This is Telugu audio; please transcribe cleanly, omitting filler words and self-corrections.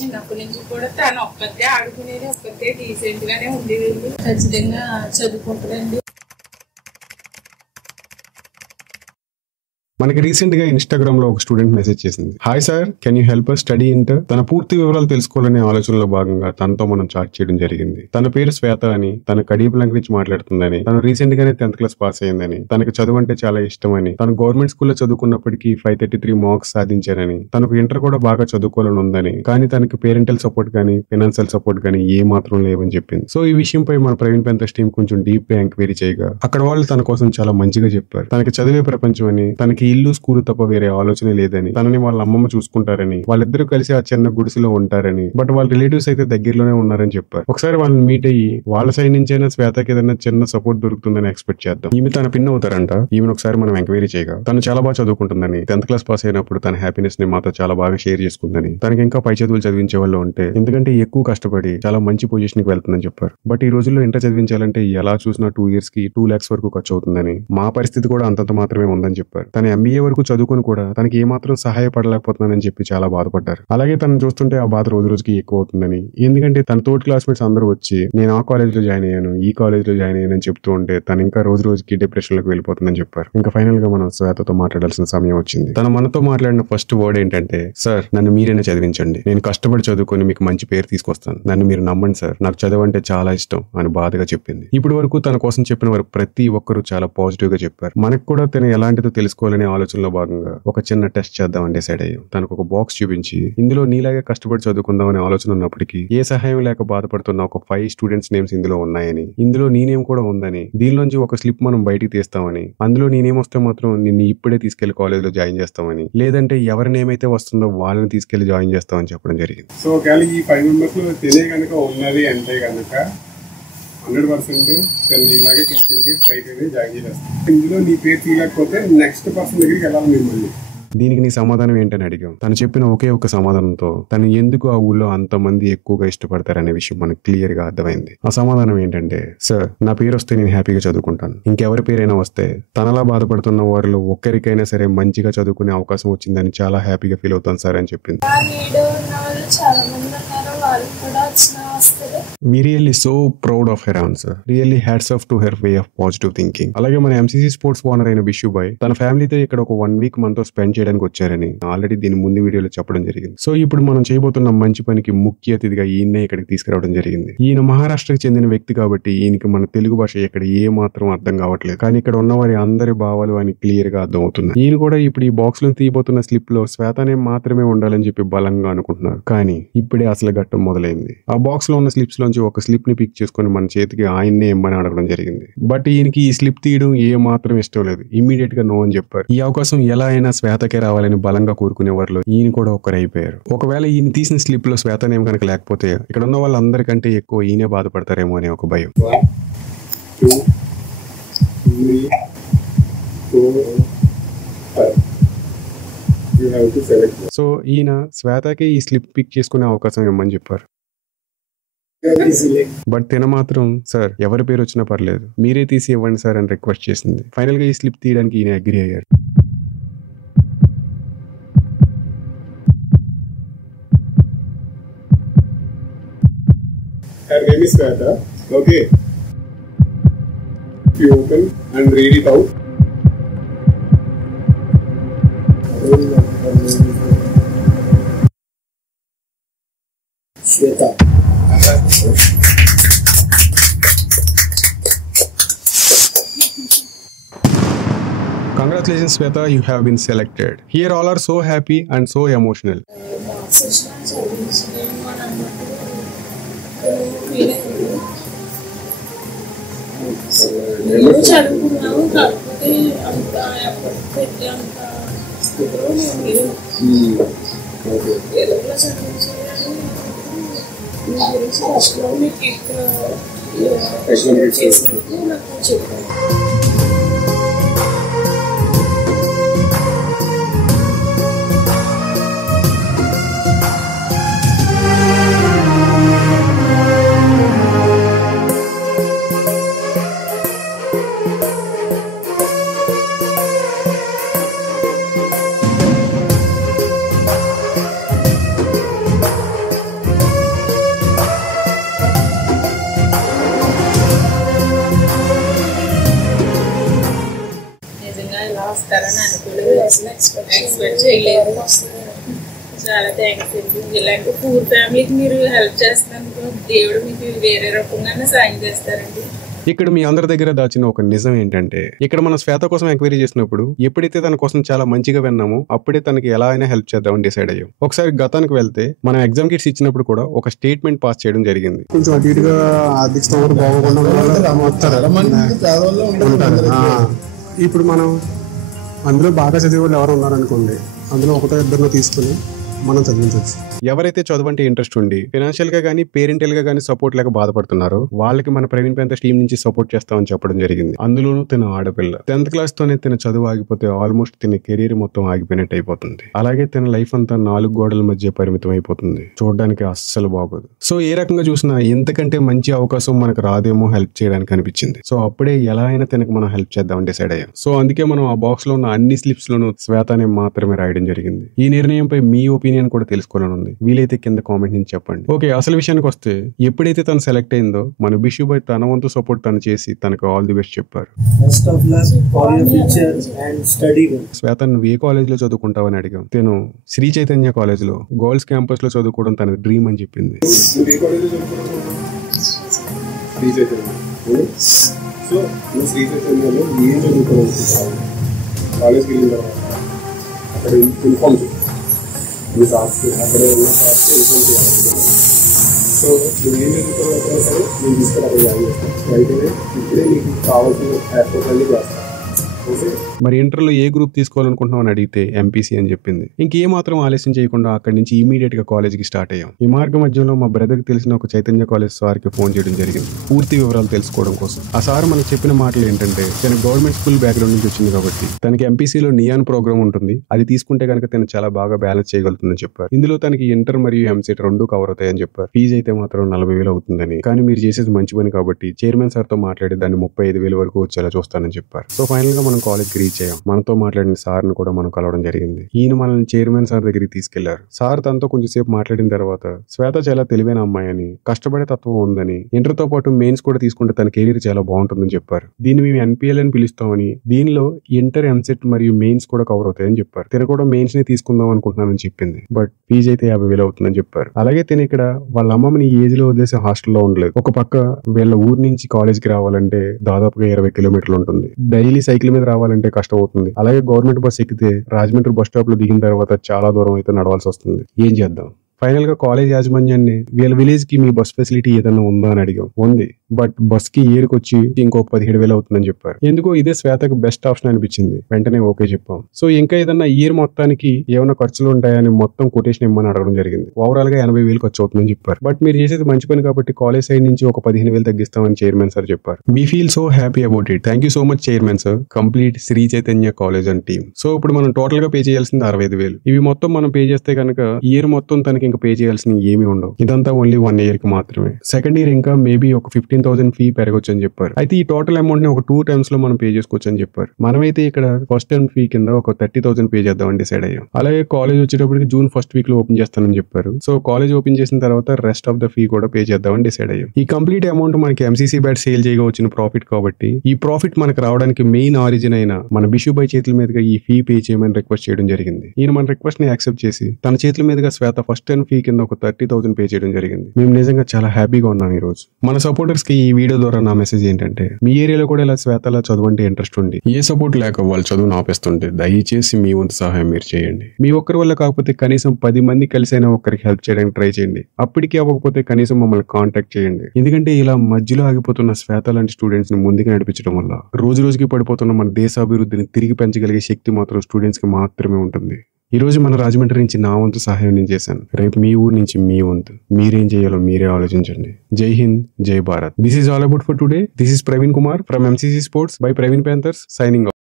చిన్నప్పటి నుంచి కూడా తను ఒక్కతే ఆడుకునేది, ఒక్కతే డీసెంట్ గానే ఉండేది. ఖచ్చితంగా చదువుకుంటుందండి. మనకి రీసెంట్ గా ఇన్స్టాగ్రామ్ లో ఒక స్టూడెంట్ మెసేజ్ చేసింది, hi sir, can you help us study inter. తన పూర్తి వివరాలు తెలుసుకోవాలనే ఆలోచనలో భాగంగా తనతో మనం చాట్ చేయడం జరిగింది. తన పేరు శ్వేత అని, తన కడీపుల గురించి మాట్లాడుతుందని, తను రీసెంట్ గానే 10th క్లాస్ పాస్ అయ్యిందని, తనకు చదువు అంటే చాలా ఇష్టమని, తను గవర్నమెంట్ స్కూల్లో చదువుకున్నప్పటికీ 533 మార్క్స్ సాధించారని, తనకు ఇంటర్ కూడా బాగా చదువుకోవాలని ఉందని, కానీ తనకి పేరెంటల్ సపోర్ట్ కానీ ఫైనాన్షియల్ సపోర్ట్ కానీ ఏ మాత్రం లేవని చెప్పింది. సో ఈ విషయంపై మన ప్రవీణ్ పెంతస్ టీం కొంచెం డీప్ గా ఎంక్వైరీ చేయగా అక్కడ వాళ్ళు తన కోసం చాలా మంచిగా చెప్పారు. తనకి చదివే ప్రపంచం అని, తనకి ఇల్లు స్కూల్ తప్ప వేరే ఆలోచన లేదని, తనని వాళ్ళ అమ్మమ్మ చూసుకుంటారని, వాళ్ళిద్దరూ కలిసి ఆ చిన్న గుడిసెలో ఉంటారని, బట్ వాళ్ళ రిలేటివ్స్ అయితే దగ్గరలోనే ఉన్నారని చెప్పారు. ఒకసారి వాళ్ళని మీట్ అయ్యి వాళ్ళ సైడ్ నుంచైనా శ్వేతకి ఏదైనా చిన్న సపోర్ట్ దొరుకుతుందని ఎక్స్పెక్ట్ చేద్దాం. ఈమె తన పిన్ అవుతారంట. ఈమెను ఒకసారి మనం ఎంక్వైరీ చేయగా తను చాలా బాగా చదువుకుంటుందని, 10th క్లాస్ పాస్ అయినప్పుడు తన హ్యాపీనెస్ ని మాతో చాలా బాగా షేర్ చేసుకుందని, తనకి ఇంకా పై చదువులు చదివించే వాళ్ళు ఉంటే ఎందుకంటే ఎక్కువ కష్టపడి చాలా మంచి పొజిషన్ కి వెళ్తుందని చెప్పారు. బట్ ఈ రోజుల్లో ఇంటర్ చదివించాలంటే ఎలా చూసినా 2 years కి 2 lakhs వరకు ఖర్చు అవుతుందని, మా పరిస్థితి కూడా అంతంత మాత్రమే ఉందని చెప్పారు. తన MBA వరకు చదువుకొని కూడా తనకి ఏమాత్రం సహాయపడలేకపోతున్నానని చెప్పి చాలా బాధపడ్డారు. అలాగే తను చూస్తుంటే ఆ బాధ రోజు రోజుకి ఎక్కువ అవుతుందని, ఎందుకంటే తన తోటి క్లాస్మేట్స్ అందరూ వచ్చి నేను ఆ కాలేజ్ లో జాయిన్ అయ్యాను, ఈ కాలేజ్ లో జాయిన్ అయ్యాను అని చెప్తూ ఉంటే తను ఇంకా రోజు రోజుకి డిప్రెషన్ లోకి వెళ్ళిపోతుందని చెప్పారు. ఇంకా ఫైనల్ గా మనం శ్వేతతో మాట్లాడాల్సిన సమయం వచ్చింది. తను మనతో మాట్లాడిన ఫస్ట్ వర్డ్ ఏంటంటే, సార్ నన్ను మీరైనా చదివించండి, నేను కష్టపడి చదువుకొని మీకు మంచి పేరు తీసుకొస్తాను, నన్ను మీరు నమ్మండి సార్, నాకు చదువు అంటే చాలా ఇష్టం అని బాధగా చెప్పింది. ఇప్పటి వరకు తన కోసం చెప్పిన వారు ప్రతి ఒక్కరు చాలా పాజిటివ్ గా చెప్పారు. మనకు కూడా తను ఎలాంటిదో తెలుసుకోవాలనే ఆలోచనలో భాగంగా ఒక చిన్న టెస్ట్ చేద్దామని డిసైడ్ అయ్యాం. తనకు ఒక బాక్స్ చూపించి ఇందులో నీలాగే కష్టపడి చదువుకుందాం అనే ఆలోచన ఉన్నప్పటికీ ఏ సహాయం లేక బాధపడుతున్న ఒక 5 స్టూడెంట్స్ నేమ్స్ ఇందులో ఉన్నాయని, ఇందులో నీ నేమ్ కూడా ఉందని, దీనిలోంచి ఒక స్లిప్ మనం బయటికి తీస్తామని, అందులో నీ నేమ్ వస్తే మాత్రం నిన్ను ఇప్పుడే తీసుకెళ్లి కాలేజ్ లో జాయిన్ చేస్తామని, లేదంటే ఎవరి నేమ్ అయితే వస్తుందో వాళ్ళని తీసుకెళ్లి జాయిన్ చేస్తామని చెప్పడం జరిగింది. సో ఒకవేళ ఈ 5 members లో తెలియ కనుక ఉన్నది అంటే కనుక 100% ఇలాగే తీసుకెళ్ళి ట్రై చేసి జాయిన్ చేస్తాం. ఇందులో నీ పేరు తీయలేకపోతే నెక్స్ట్ పర్సన్ దగ్గరికి వెళ్ళాలి మిమ్మల్ని. దీనికి నీ సమాధానం ఏంటని అడిగాం. తను చెప్పిన ఒకే ఒక సమాధానంతో తను ఎందుకు ఆ ఊళ్ళో అంతమంది ఎక్కువగా ఇష్టపడతారనే విషయం మనకు క్లియర్ గా అర్థమైంది. ఆ సమాధానం ఏంటంటే, సార్ నా పేరు వస్తే నేను హ్యాపీగా చదువుకుంటాను, ఇంకెవరి పేరైనా వస్తే తనలా బాధపడుతున్న వారిలో ఒక్కరికైనా సరే మంచిగా చదువుకునే అవకాశం వచ్చిందని చాలా హ్యాపీగా ఫీల్ అవుతాను సార్ అని చెప్పింది. We really so proud of her answer. Really hats off to her way of positive thinking. అలాగే మన MCC స్పోర్ట్స్ ఓనర్ అయిన బిషు బాయ్ తన ఫ్యామిలీతో ఇక్కడ ఒక 1 week మనతో స్పెండ్ చేయడానికి వచ్చారని ఆల్రెడీ దీని ముందు వీడియోలో చెప్పడం జరిగింది. సో ఇప్పుడు మనం చేయబోతున్న మంచి పనికి ముఖ్య అతిథిగా ఈయన్నే ఇక్కడికి తీసుకురావడం జరిగింది. ఈయన మహారాష్ట్రకి చెందిన వ్యక్తి కాబట్టి ఈయనకి మన తెలుగు భాష ఇక్కడ ఏ మాత్రం అర్థం కావట్లేదు, కానీ ఇక్కడ ఉన్న వారి అందరి భావాలు అని క్లియర్ గా అర్థం అవుతున్నాయి. ఈయన కూడా ఇప్పుడు ఈ బాక్స్ లో తీయబోతున్న స్లిప్ లో శ్వేతనే మాత్రమే ఉండాలని చెప్పి బలంగా అనుకుంటున్నారు. కానీ ఇప్పుడే అసలు ఘట్టం మొదలైంది. ఆ బాక్స్ లో ఉన్న స్లిప్స్ లోంచి ఒక స్లిప్ ని పిక్ చేసుకుని మన చేతికి ఆయన్నే ఇమ్మని అడగడం జరిగింది. బట్ ఈయనకి ఈ స్లిప్ తీయడం ఏ మాత్రం ఇష్టం లేదు. ఇమ్మీడియట్ గా నో అని చెప్పారు. ఈ అవకాశం ఎలా అయినా శ్వేతకే రావాలని బలంగా కోరుకునే వారిలో ఈయన కూడా ఒకరైపోయారు. ఒకవేళ ఈయన తీసిన స్లిప్ లో శ్వేత నేమ్ కనుక లేకపోతే ఇక్కడ ఉన్న వాళ్ళందరికంటే ఎక్కువ ఈయనే బాధపడతారేమో అనే ఒక భయం. 1, 2, 3, 4, 5. You have to select. So ఈయన శ్వేతకి ఈ స్లిప్ పిక్ చేసుకునే అవకాశం ఇమ్మని చెప్పారు. బట్ తిన మాత్రం సార్ ఎవరి పేరు వచ్చినా పర్లేదు మీరే తీసి ఇవ్వండి సార్ అని రిక్వెస్ట్ చేసింది. ఫైనల్ గా ఈ స్లిప్ తీయడానికి ఈయన అగ్రీ అయ్యారు. Her name is Sweta. Okay. You open and read it out. Sweta. Congratulations Sweta, you have been selected. Here all are so happy and so emotional. చదువుకున్నాము కాకపోతే అంత పెట్టి అంత స్థితిలో ఏదో చదివించాలని మీ గురించి ఫస్ట్లో మీకు చేసినట్టు నాకు చెప్పాను. వస్తుందని అనుకోలేదు, ఎక్స్పెక్ట్ చేయలేదు. చాలా థ్యాంక్స్ అండి. ఇలాంటి పూర్ ఫ్యామిలీకి మీరు హెల్ప్ చేస్తున్నందుకు దేవుడు మీకు వేరే రకంగానే సాయం చేస్తారండి. ఇక్కడ మీ అందరి దగ్గర దాచిన ఒక నిజం ఏంటంటే, ఇక్కడ మనం శ్వేత కోసం ఎంక్వైరీ చేసినప్పుడు ఎప్పుడైతే తన కోసం చాలా మంచిగా విన్నామో అప్పుడే తనకి ఎలా అయినా హెల్ప్ చేద్దామని డిసైడ్ అయ్యాం. ఒకసారి గతానికి వెళ్తే మనం ఎగ్జామ్ కిట్స్ ఇచ్చినప్పుడు కూడా ఒక స్టేట్మెంట్ పాస్ చేయడం జరిగింది. కొంచెం అటు ఇటుగా ఆర్థిక స్థోమత ఇప్పుడు మనం అందులో బాగా చదివే వాళ్ళు ఎవరు ఉన్నారనుకోండి, అందులో ఒకటో ఇద్దరిలో తీసుకుని మనం చదివించవచ్చు. ఎవరైతే చదువు అంటే ఇంట్రెస్ట్ ఉండి ఫైనాన్షియల్ గా కానీ పేరెంటల్ గా కానీ సపోర్ట్ లేక బాధపడుతున్నారో వాళ్ళకి మన ప్రవీణ్ పెంతర్స్ టీం నుంచి సపోర్ట్ చేస్తామని చెప్పడం జరిగింది. అందులోనూ తన ఆడపిల్ల 10th క్లాస్ తోనే తన చదువు ఆగిపోతే ఆల్మోస్ట్ తన కెరీర్ మొత్తం ఆగిపోయినట్టు అయిపోతుంది. అలాగే తన లైఫ్ అంతా 4 గోడల మధ్య పరిమితం అయిపోతుంది. చూడడానికి అస్సలు బాగోదు. సో ఏ రకంగా చూసినా ఎంతకంటే మంచి అవకాశం మనకు రాదేమో హెల్ప్ చేయడానికి అనిపించింది. సో అప్పుడే ఎలా అయినా తనకు మనం హెల్ప్ చేద్దామని డిసైడ్ అయ్యాం. సో అందుకే మనం ఆ బాక్స్ లో ఉన్న అన్ని స్లిప్స్ లోనూ శ్వేతనే మాత్రమే రాయడం జరిగింది. ఈ నిర్ణయంపై మీ ఒపీనియన్ కూడా తెలుసుకోవాలని ఉంది. వీలైతే కింద కామెంట్ నుంచి చెప్పండి. ఓకే, అసలు విషయానికి వస్తే ఎప్పుడైతే తను సెలెక్ట్ అయిందో మన బిషు బాయ్ తన వంతు సపోర్ట్ తను చేసి తనకు ఆల్ ది బెస్ట్ చెప్పారు. శ్వేత నువ్వు ఏ కాలేజ్ లో చదువుకుంటావని అడిగాం. తను శ్రీ చైతన్య కాలేజ్ లో గర్ల్స్ క్యాంపస్ లో చదువుకోవడం తన డ్రీమ్ అని చెప్పింది. సో నువ్వేం చదువుకోవాలన్నా సరే నేను తీసుకురావాలి అయితే ఇప్పుడే నీకు కావాల్సిన ఏర్పాట్లు అన్నీ చేస్తాను. మరి ఇంటర్లో ఏ గ్రూప్ తీసుకోవాలనుకుంటున్నాం అని అడిగితే ఎంపీసీ అని చెప్పింది. ఇంకేమాత్రం ఆలస్యం చేయకుండా అక్కడి నుంచి ఇమీడియట్ గా కాలేజ్కి స్టార్ట్ అయ్యాం. ఈ మార్గ మధ్యలో మా బ్రదర్కి తెలిసిన ఒక చైతన్య కాలేజ్ సార్ కి ఫోన్ చేయడం జరిగింది పూర్తి వివరాలు తెలుసుకోవడం కోసం. ఆ సార్ మనకు చెప్పిన మాటలు ఏంటంటే, తన గవర్నమెంట్ స్కూల్ బ్యాక్గ్రౌండ్ నుంచి వచ్చింది కాబట్టి తనకి ఎంపీసీలో నియాన్ ప్రోగ్రామ్ ఉంటుంది, అది తీసుకుంటే కనుక తను చాలా బాగా బ్యాలెన్స్ చేయగలుగుతుందని చెప్పారు. ఇందులో తనకి ఇంటర్ మరియు ఎంసెట్ 2 కవర్ అవుతాయని చెప్పారు. ఫీజు అయితే మాత్రం 40,000 అవుతుందని, కానీ మీరు చేసేది మంచి పని కాబట్టి చైర్మన్ సార్ తో మాట్లాడి దాన్ని 35,000 వరకు వచ్చేలా చూస్తానని చెప్పారు. సో ఫైనల్ గా మనం కాలేజ్ కి రీచ్ అయ్యాం. మనతో మాట్లాడిన సార్ ను కూడా మనం కలవడం జరిగింది. ఈయన మనల్ని చైర్మన్ సార్ దగ్గరికి తీసుకెళ్లారు. సార్ తనతో కొంచెం సేపు మాట్లాడిన తర్వాత శ్వేత చాలా తెలివైన అమ్మాయి అని, కష్టపడే తత్వం ఉందని, ఇంటర్ తో పాటు మెయిన్స్ కూడా తీసుకుంటే తన కెరీర్ చాలా బాగుంటుందని చెప్పారు. దీన్ని మేము ఎన్పిఎల్ అని పిలుస్తామని, దీనిలో ఇంటర్ ఎంసెట్ మరియు మెయిన్స్ కూడా కవర్ అవుతాయని చెప్పారు. తను కూడా మెయిన్స్ ని తీసుకుందాం అనుకుంటున్నానని చెప్పింది. బట్ ఫీజు అయితే 50,000 అవుతుందని చెప్పారు. అలాగే తను ఇక్కడ వాళ్ళ అమ్మమ్మని ఏజ్ లో వదిలేసి హాస్టల్లో ఉండలేదు. ఒక పక్క వీళ్ళ ఊరు నుంచి కాలేజ్ కి రావాలంటే దాదాపుగా 20 కిలోమీటర్లు ఉంటుంది. డైలీ సైకిల్ మీద రావాలంటే కష్టం అవుతుంది. అలాగే గవర్నమెంట్ బస్ ఎక్కితే రాజమండ్రి బస్ స్టాప్ లో దిగిన తర్వాత చాలా దూరం అయితే నడవాల్సి వస్తుంది. ఏం చేద్దాం? ఫైనల్ గా కాలేజ్ యాజమాన్యాన్ని వీళ్ళ విలేజ్ కి మీ బస్ ఫెసిలిటీ ఏదైనా ఉందా అని అడిగాం. ఉంది, బట్ బస్ కి ఇయర్కి వచ్చి ఇంకో 17,000 అవుతుందని చెప్పారు. ఎందుకో ఇదే శ్వేతకు బెస్ట్ ఆప్షన్ అనిపించింది. వెంటనే ఓకే చెప్పాం. సో ఇంకా ఏదన్నా ఇయర్ మొత్తానికి ఏమైనా ఖర్చులు ఉంటాయని మొత్తం కొటేషన్ ఇమ్మని అడగడం జరిగింది. ఓవరాల్ గా 80,000 ఖర్చు అవుతుందని చెప్పారు. బట్ మీరు చేసేది మంచి పని కాబట్టి కాలేజ్ సైడ్ నుంచి ఒక 15,000 తగ్గిస్తామని చైర్మన్ సార్ చెప్పారు. We feel so happy about it. Thank you so much chairman sir. Complete Shri Chaitanya college and team. So ఇప్పుడు మనం టోటల్ గా పే చేయాల్సింది 65,000. ఇవి మొత్తం మనం పే చేస్తే కనుక ఇయర్ మొత్తం తనకి ఇంకా పే చేయాల్సిన ఏమీ ఉండవు. ఇదంతా ఓన్లీ 1 ఇయర్ కి మాత్రమే. సెకండ్ ఇయర్ ఇంకా మేబీ ఒక 15,000 ఫీ పెరగొచ్చు అని చెప్పారు. అయితే ఈ టోటల్ అమౌంట్ ని ఒక 2 టైమ్స్ లో మనం పే చేసుకోవచ్చు అని చెప్పారు. మనమైతే ఇక్కడ ఫస్ట్ టైం ఫీ కింద ఒక 30,000 పే చేద్దామని డిసైడ్ అయ్యాం. అలాగే కాలేజ్ వచ్చేటప్పటికి జూన్ 1st వీక్ లో ఓపెన్ చేస్తానని చెప్పారు. సో కాలేజ్ ఓపెన్ చేసిన తర్వాత రెస్ట్ ఆఫ్ ద ఫీ కూడా పే చేద్దామని డిసైడ్ అయ్యాం. ఈ కంప్లీట్ అమౌంట్ మనకి ఎంసీసీ బ్యాట్ సేల్ చేయగా వచ్చిన ప్రాఫిట్ కాబట్టి, ఈ ప్రాఫిట్ మనకు రావడానికి మెయిన్ ఆరిజిన్ అయిన మన బిషు బాయ్ చేతుల మీదుగా ఈ ఫీ పే చేయమని రిక్వెస్ట్ చేయడం జరిగింది. ఈయన మన రిక్వెస్ట్ ని యాక్సెప్ట్ చేసి తన చేతుల మీదుగా శ్వేత ఫస్ట్ టైం ఫీ కింద ఒక 30,000 పే చేయడం జరిగింది. మేము నిజంగా చాలా హ్యాపీగా ఉన్నాం ఈ రోజు. మన సపోర్టర్స్ కి ఈ వీడియో ద్వారా నా మెసేజ్ ఏంటంటే, మీ ఏరియాలో కూడా ఇలా శ్వేతలా చదువు అంటే ఇంట్రెస్ట్ ఉంది, ఏ సపోర్ట్ లేక వాళ్ళు చదువును ఆపేస్తుంటే దయచేసి మీ వంతు సహాయం మీరు చేయండి. మీ ఒక్కరి వల్ల కాకపోతే కనీసం 10 మంది కలిసైనా ఒక్కరికి హెల్ప్ చేయడానికి ట్రై చేయండి. అప్పటికి అవ్వకపోతే కనీసం మమ్మల్ని కాంటాక్ట్ చేయండి. ఎందుకంటే ఇలా మధ్యలో ఆగిపోతున్న శ్వేత లాంటి స్టూడెంట్స్ ని ముందుకు నడిపించడం వల్ల రోజు రోజుకి పడిపోతున్న మన దేశాభివృద్ధిని తిరిగి పెంచగలిగే శక్తి మాత్రం స్టూడెంట్స్ కి మాత్రమే ఉంటుంది. ఈ రోజు మన రాజమండ్రి నుంచి నా వంతు సహాయం నేను చేశాను. రేపు మీ ఊరు నుంచి మీ వంతు మీరేం చేయాలో మీరే ఆలోచించండి. జై హింద్, జై Bharat. This is all about for today. This is Praveen Kumar from MCC sports by Praveen Panthers signing off.